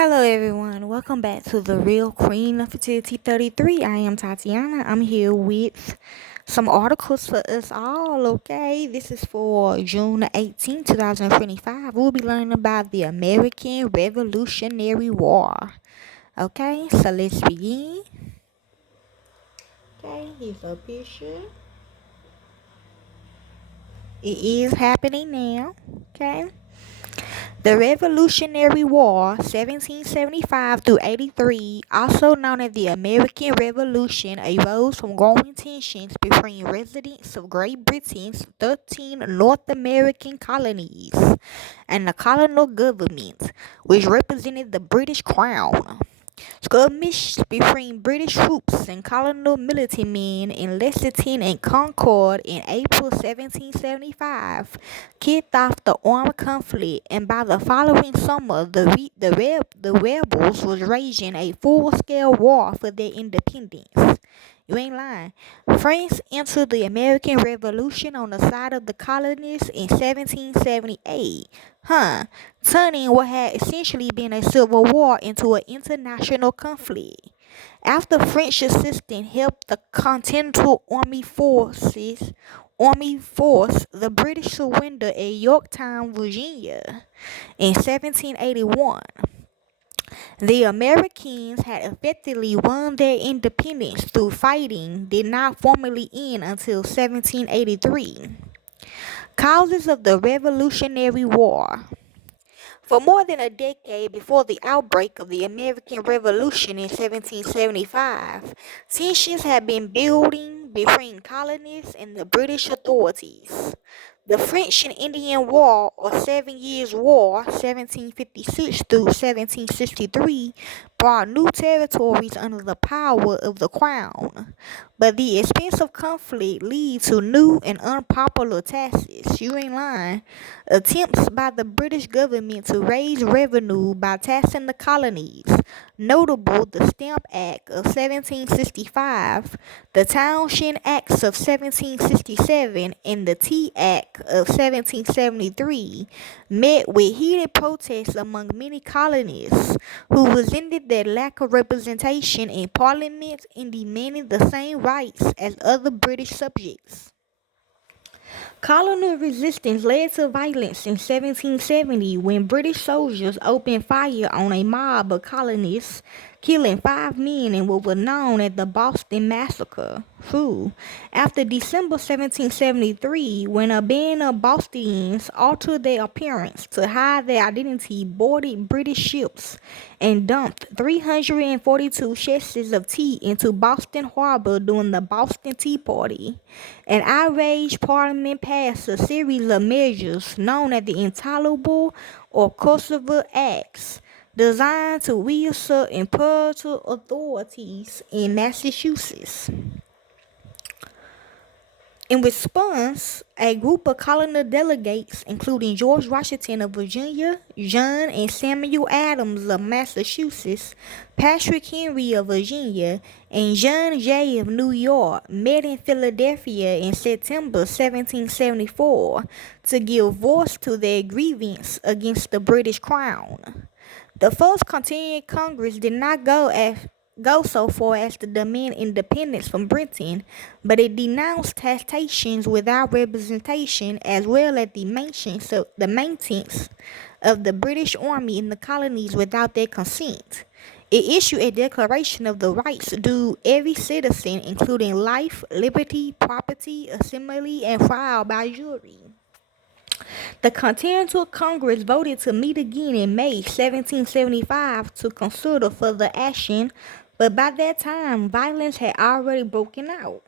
Hello everyone, welcome back to the real Queen Nefertiti 33. I am Tatiana. I'm here with some articles for us all, okay? This is for June 18, 2025. We'll be learning about the American Revolutionary War. Okay, so let's begin. Okay, here's a picture. It is happening now, okay? The Revolutionary War, 1775 through 83, also known as the American Revolution, arose from growing tensions between residents of Great Britain's 13 North American colonies and the colonial government, which represented the British Crown. Skirmishes between British troops and colonial militiamen in Lexington and Concord in April 1775 kicked off the armed conflict, and by the following summer, the rebels was waging a full-scale war for their independence. You ain't lying. France entered the American Revolution on the side of the colonists in 1778, turning what had essentially been a civil war into an international conflict. After French assistance helped the Continental Army force the British surrender at Yorktown, Virginia in 1781. The Americans had effectively won their independence through fighting did not formally end until 1783. Causes of the Revolutionary War. For more than a decade before the outbreak of the American Revolution in 1775, tensions had been building between colonists and the British authorities. The French and Indian War, or 7 Years' War, 1756 through 1763, brought new territories under the power of the Crown. But the expensive conflict led to new and unpopular taxes. You ain't lying. Attempts by the British government to raise revenue by taxing the colonies, notable the Stamp Act of 1765, the Townshend Acts of 1767, and the Tea Act of 1773, met with heated protests among many colonists who resented their lack of representation in Parliament and demanded the same rights as other British subjects. Colonial resistance led to violence in 1770 when British soldiers opened fire on a mob of colonists, killing 5 men in what was known as the Boston Massacre. After December 1773, when a band of Bostonians altered their appearance to hide their identity, boarded British ships and dumped 342 chests of tea into Boston Harbor during the Boston Tea Party. An outraged Parliament passed a series of measures known as the Intolerable or Kosovo Acts, designed to reassert imperial authorities in Massachusetts. In response, a group of colonial delegates, including George Washington of Virginia, John and Samuel Adams of Massachusetts, Patrick Henry of Virginia, and John Jay of New York, met in Philadelphia in September 1774 to give voice to their grievance against the British Crown. The First Continental Congress did not go so far as to demand independence from Britain, but it denounced taxations without representation as well as the maintenance of the British Army in the colonies without their consent. It issued a declaration of the rights due every citizen, including life, liberty, property, assembly, and trial by jury. The Continental Congress voted to meet again in May 1775 to consider further action, but by that time, violence had already broken out.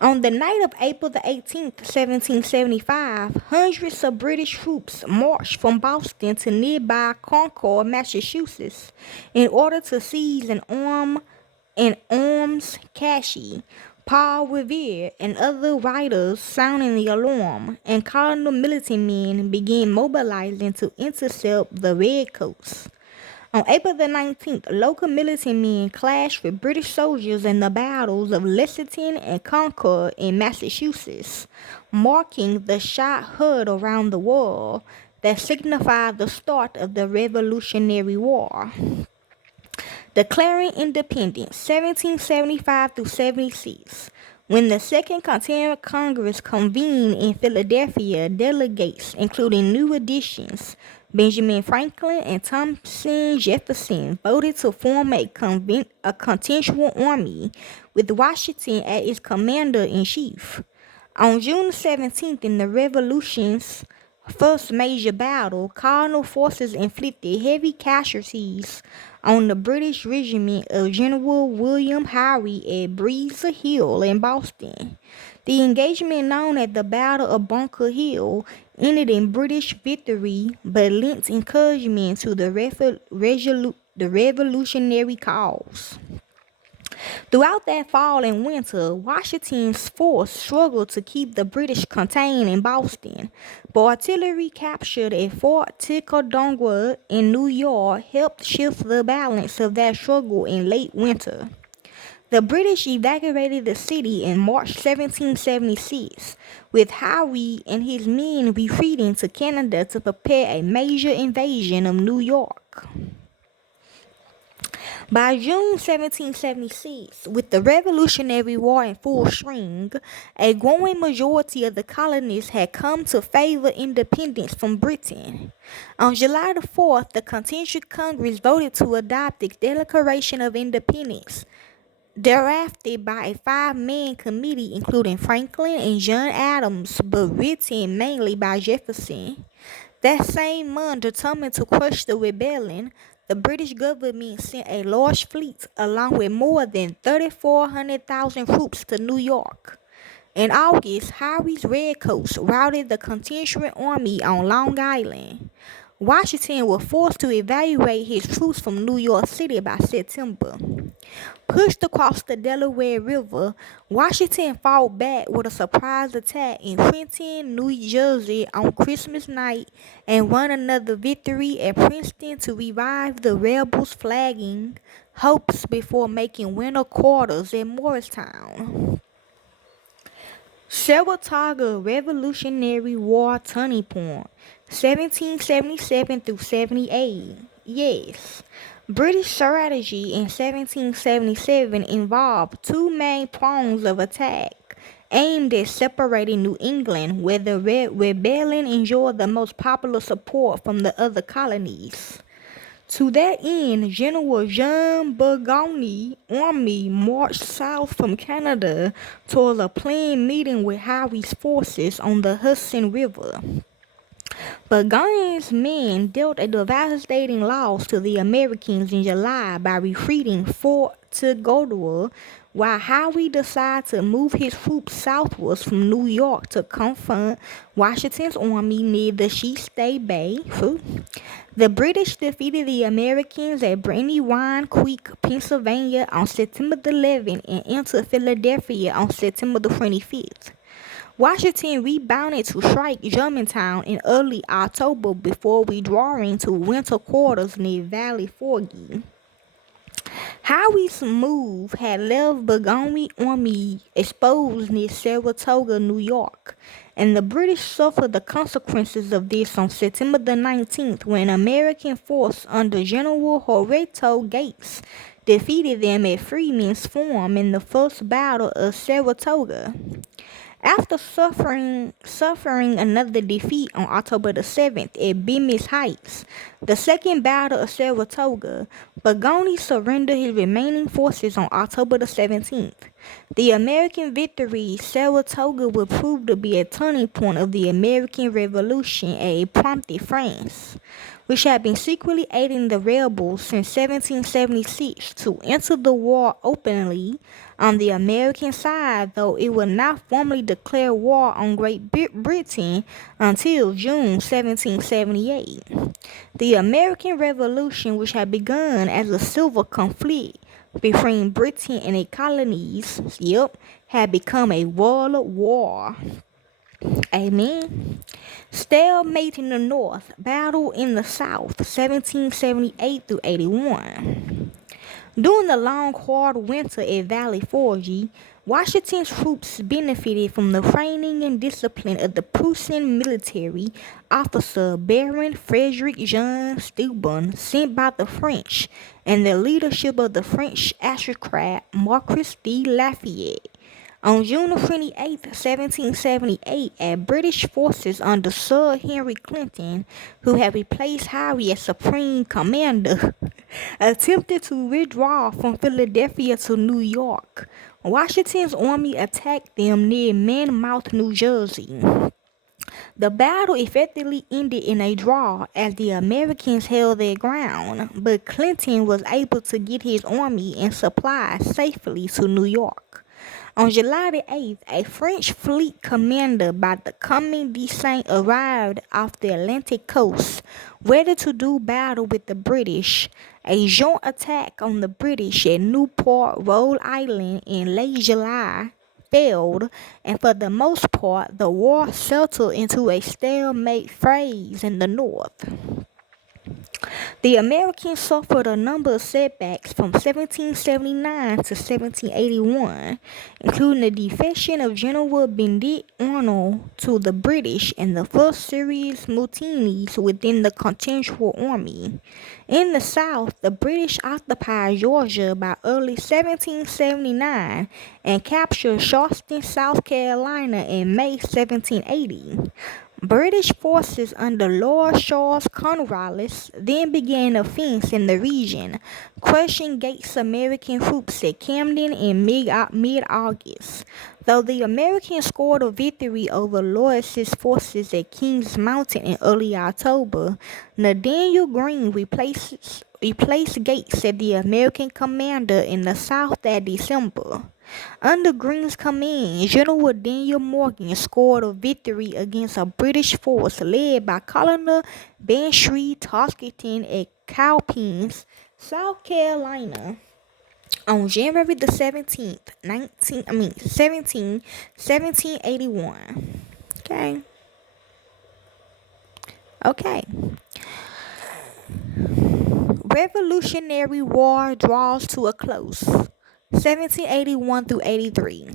On the night of April the 18th, 1775, hundreds of British troops marched from Boston to nearby Concord, Massachusetts, in order to seize an arms cache. Paul Revere and other writers sounding the alarm, and colonial militiamen began mobilizing to intercept the redcoats. On April the 19th, local militiamen clashed with British soldiers in the battles of Lexington and Concord in Massachusetts, marking the shot heard around the world. that signified the start of the Revolutionary War. Declaring independence, 1775 through 76. When the Second Continental Congress convened in Philadelphia, delegates, including new additions, Benjamin Franklin and Thomas Jefferson, voted to form a continental army with Washington as its commander-in-chief. On June 17th, in the Revolution's first major battle, colonial forces inflicted heavy casualties on the British regiment of General William Howe at Breeze Hill in Boston. The engagement, known as the Battle of Bunker Hill, ended in British victory but lent encouragement to the revolutionary cause. Throughout that fall and winter, Washington's force struggled to keep the British contained in Boston, but artillery captured at Fort Ticonderoga in New York helped shift the balance of that struggle in late winter. The British evacuated the city in March 1776, with Howe and his men retreating to Canada to prepare a major invasion of New York. By June 1776, with the Revolutionary War in full swing, a growing majority of the colonies had come to favor independence from Britain. On July the 4th, the Continental Congress voted to adopt the Declaration of Independence, thereafter by a 5-man committee including Franklin and John Adams, but written mainly by Jefferson. That same month, determined to crush the rebellion, the British government sent a large fleet along with more than 3,400,000 troops to New York. In August, Howe's redcoats routed the Continental Army on Long Island. Washington was forced to evacuate his troops from New York City by September. Pushed across the Delaware River, Washington fought back with a surprise attack in Trenton, New Jersey on Christmas night and won another victory at Princeton to revive the rebels' flagging hopes before making winter quarters at Morristown. Saratoga Revolutionary War turning point, 1777 through 78. Yes. British strategy in 1777 involved two main prongs of attack aimed at separating New England, where the rebellion enjoyed the most popular support from the other colonies. To that end, General John Burgoyne's army marched south from Canada toward a planned meeting with Howe's forces on the Hudson River. Burgoyne's men dealt a devastating loss to the Americans in July by retreating Fort Ticonderoga, while Howe decided to move his troops southwards from New York to confront Washington's army near the Chesapeake Bay. The British defeated the Americans at Brandywine Creek, Pennsylvania on September 11th and entered Philadelphia on September 25th. Washington rebounded to strike Germantown in early October before withdrawing to winter quarters near Valley Forge. Howe's move had left Burgoyne's army exposed near Saratoga, New York, and the British suffered the consequences of this on September the 19th when American force under General Horatio Gates defeated them at Freeman's Farm in the First Battle of Saratoga. After suffering another defeat on October the 7th at Bemis Heights, the Second Battle of Saratoga, Burgoyne surrendered his remaining forces on October the 17th. The American victory at Saratoga would prove to be a turning point of the American Revolution and it prompted France, which had been secretly aiding the rebels since 1776, to enter the war openly on the American side, though it would not formally declare war on Great Britain until June 1778. The American Revolution, which had begun as a civil conflict between Britain and its colonies, had become a world war. Amen. Stalemate in the North, battle in the South, 1778 through 81. During the long, hard winter at Valley Forge, Washington's troops benefited from the training and discipline of the Prussian military officer Baron Frederick Jean Steuben sent by the French, and the leadership of the French aristocrat Marquis de Lafayette. On June 28, 1778, as British forces under Sir Henry Clinton, who had replaced Harry as Supreme Commander, attempted to withdraw from Philadelphia to New York, Washington's army attacked them near Monmouth, New Jersey. The battle effectively ended in a draw as the Americans held their ground, but Clinton was able to get his army and supplies safely to New York. On July the 8th, a French fleet commanded by the Comte de Saint arrived off the Atlantic coast, ready to do battle with the British. A joint attack on the British at Newport, Rhode Island in late July failed, and for the most part, the war settled into a stalemate phase in the North. The Americans suffered a number of setbacks from 1779 to 1781, including the defection of General Benedict Arnold to the British and the first serious mutinies within the Continental Army. In the South, the British occupied Georgia by early 1779 and captured Charleston, South Carolina in May 1780. British forces under Lord Charles Cornwallis then began offense in the region, crushing Gates' American troops at Camden in mid-August. Though the Americans scored a victory over Lawrence's forces at Kings Mountain in early October, Nathanael Greene replaced Gates as the American commander in the South that December. Under Greene's command, General Daniel Morgan scored a victory against a British force led by Colonel Benshri Tarkington at Cowpens, South Carolina, on January the 17th, 1781. Okay. Revolutionary War draws to a close. 1781 through 83.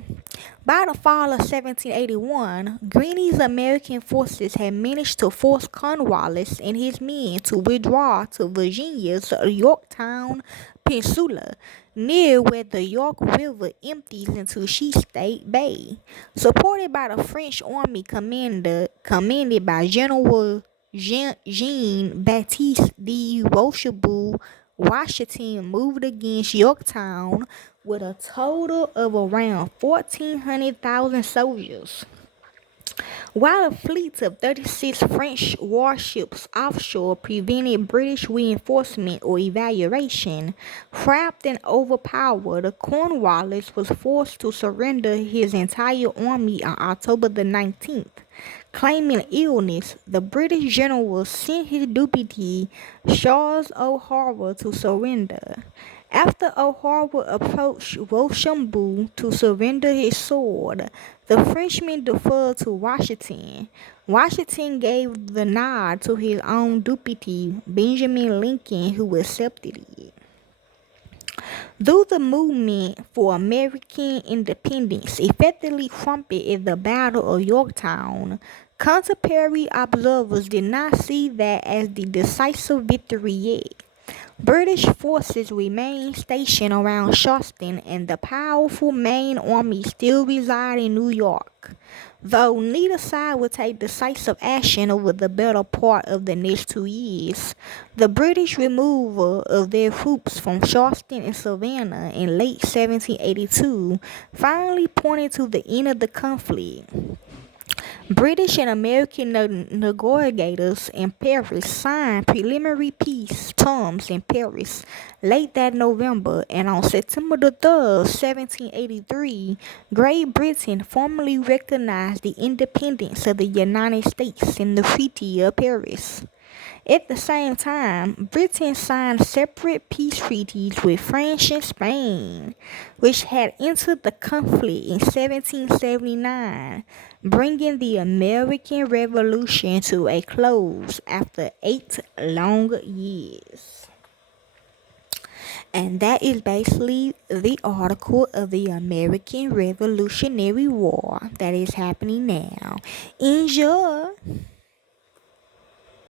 By the fall of 1781, Greene's American forces had managed to force Cornwallis and his men to withdraw to Virginia's Yorktown Peninsula, near where the York River empties into Chesapeake Bay. Supported by the French army commanded by General Jean-Baptiste de Rochefoucauld, Washington moved against Yorktown with a total of around 1,400,000 soldiers. While a fleet of 36 French warships offshore prevented British reinforcement or evacuation, trapped and overpowered, Cornwallis was forced to surrender his entire army on October the 19th. Claiming illness, the British general sent his deputy, Charles O'Hara, to surrender. After O'Hara approached Rochambeau to surrender his sword, the Frenchman deferred to Washington. Washington gave the nod to his own deputy, Benjamin Lincoln, who accepted it. Though the movement for American independence effectively crumbled at the Battle of Yorktown, contemporary observers did not see that as the decisive victory yet. British forces remained stationed around Charleston, and the powerful main army still resided in New York. Though neither side would take decisive action over the better part of the next 2 years, the British removal of their troops from Charleston and Savannah in late 1782 finally pointed to the end of the conflict. British and American negotiators in Paris signed preliminary peace terms in Paris late that November, and on September the 3rd, 1783, Great Britain formally recognized the independence of the United States in the Treaty of Paris. At the same time, Britain signed separate peace treaties with France and Spain, which had entered the conflict in 1779, bringing the American Revolution to a close after 8 long years. And that is basically the article of the American Revolutionary War that is happening now. Enjoy.